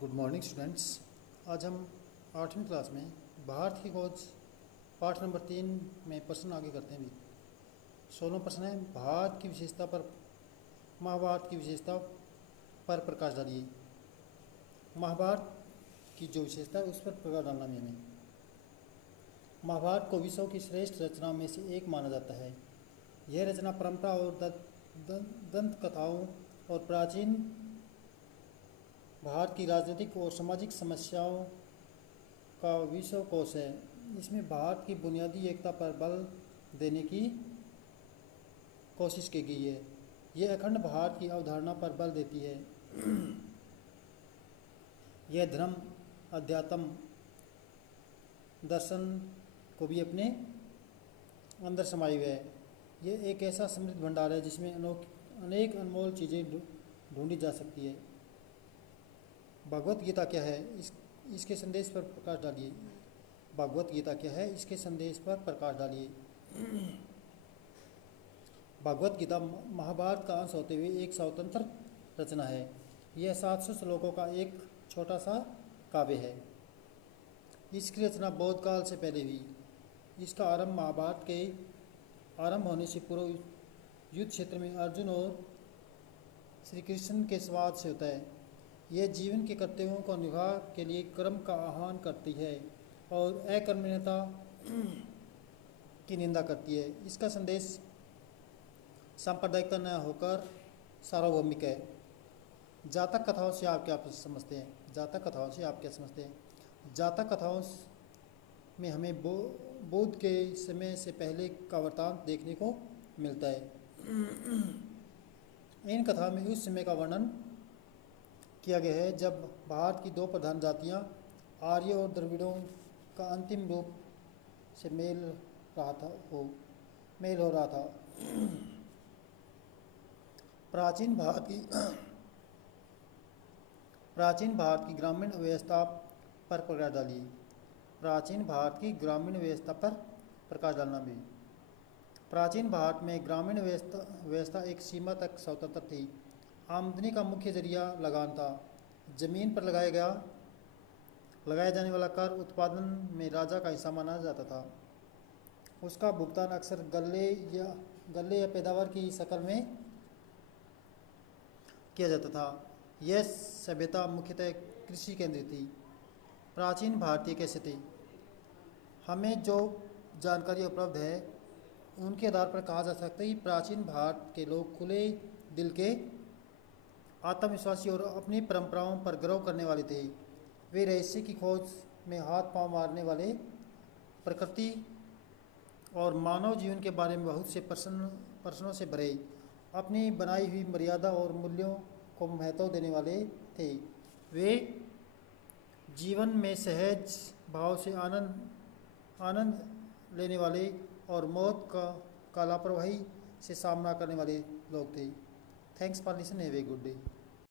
Good morning students. आज हम 8वीं क्लास में भारत की खोज पाठ नंबर 3 में प्रश्न आगे करते हैं। भी 16वां प्रश्न है, भारत की विशेषता पर महाभारत की विशेषता पर प्रकाश डालिए। महाभारत की जो विशेषता है उस पर प्रकाश डालना भी हमें। महाभारत को विश्व की श्रेष्ठ रचनाओं में से एक माना जाता है। यह रचना परंपरा और दंत कथाओं और प्राचीन भारत की राजनीतिक और सामाजिक समस्याओं का विश्वकोश है। इसमें भारत की बुनियादी एकता पर बल देने की कोशिश की गई है। यह अखंड भारत की अवधारणा पर बल देती है। यह धर्म, अध्यात्म, दर्शन को भी अपने अंदर समाये हुए है। यह एक ऐसा समृद्ध भंडार है जिसमें अनेक अनमोल चीज़ें ढूंढी जा सकती है। भगवत गीता क्या है, इसके संदेश पर प्रकाश डालिए। भगवत गीता क्या है, इसके संदेश पर प्रकाश डालिए। भगवत गीता महाभारत का अंश होते हुए एक स्वतंत्र रचना है। यह 700 श्लोकों का एक छोटा सा काव्य है। इसकी रचना बौद्ध काल से पहले हुई। इसका आरंभ महाभारत के आरंभ होने से पूर्व युद्ध क्षेत्र में अर्जुन और श्री कृष्ण के संवाद से होता है। यह जीवन के कर्तव्यों को निभा के लिए कर्म का आह्वान करती है और अकर्मण्यता की निंदा करती है। इसका संदेश सांप्रदायिकता न होकर सार्वभौमिक है। जातक कथाओं से आप क्या समझते हैं? जातक कथाओं से आप क्या समझते हैं? जातक कथाओं में हमें बुद्ध के समय से पहले का वृत्तांत देखने को मिलता है। इन कथाओं में उस समय का वर्णन किया गया है जब भारत की दो प्रधान जातियां आर्य और द्रविड़ों का अंतिम रूप से मेल हो रहा था। प्राचीन भारत की ग्रामीण व्यवस्था पर प्रकाश डालिए। प्राचीन भारत की ग्रामीण व्यवस्था पर प्रकाश डालना भी। प्राचीन भारत में ग्रामीण व्यवस्था एक सीमा तक स्वतंत्र थी। आमदनी का मुख्य जरिया लगान था। जमीन पर लगाया जाने वाला कर उत्पादन में राजा का हिस्सा माना जाता था। उसका भुगतान अक्सर गल्ले या पैदावार की शक्ल में किया जाता था। यह सभ्यता मुख्यतः कृषि केंद्रित थी। प्राचीन भारतीय कैसे थे? हमें जो जानकारी उपलब्ध है उनके आधार पर कहा जा सकता है कि प्राचीन भारत के लोग खुले दिल के, आत्मविश्वासी और अपनी परंपराओं पर गर्व करने वाले थे। वे रहस्य की खोज में हाथ पांव मारने वाले, प्रकृति और मानव जीवन के बारे में बहुत से प्रश्नों से भरे, अपनी बनाई हुई मर्यादा और मूल्यों को महत्व देने वाले थे। वे जीवन में सहज भाव से आनंद लेने वाले और मौत का लापरवाही से सामना करने वाले लोग थे। Thanks for listening, have a good day.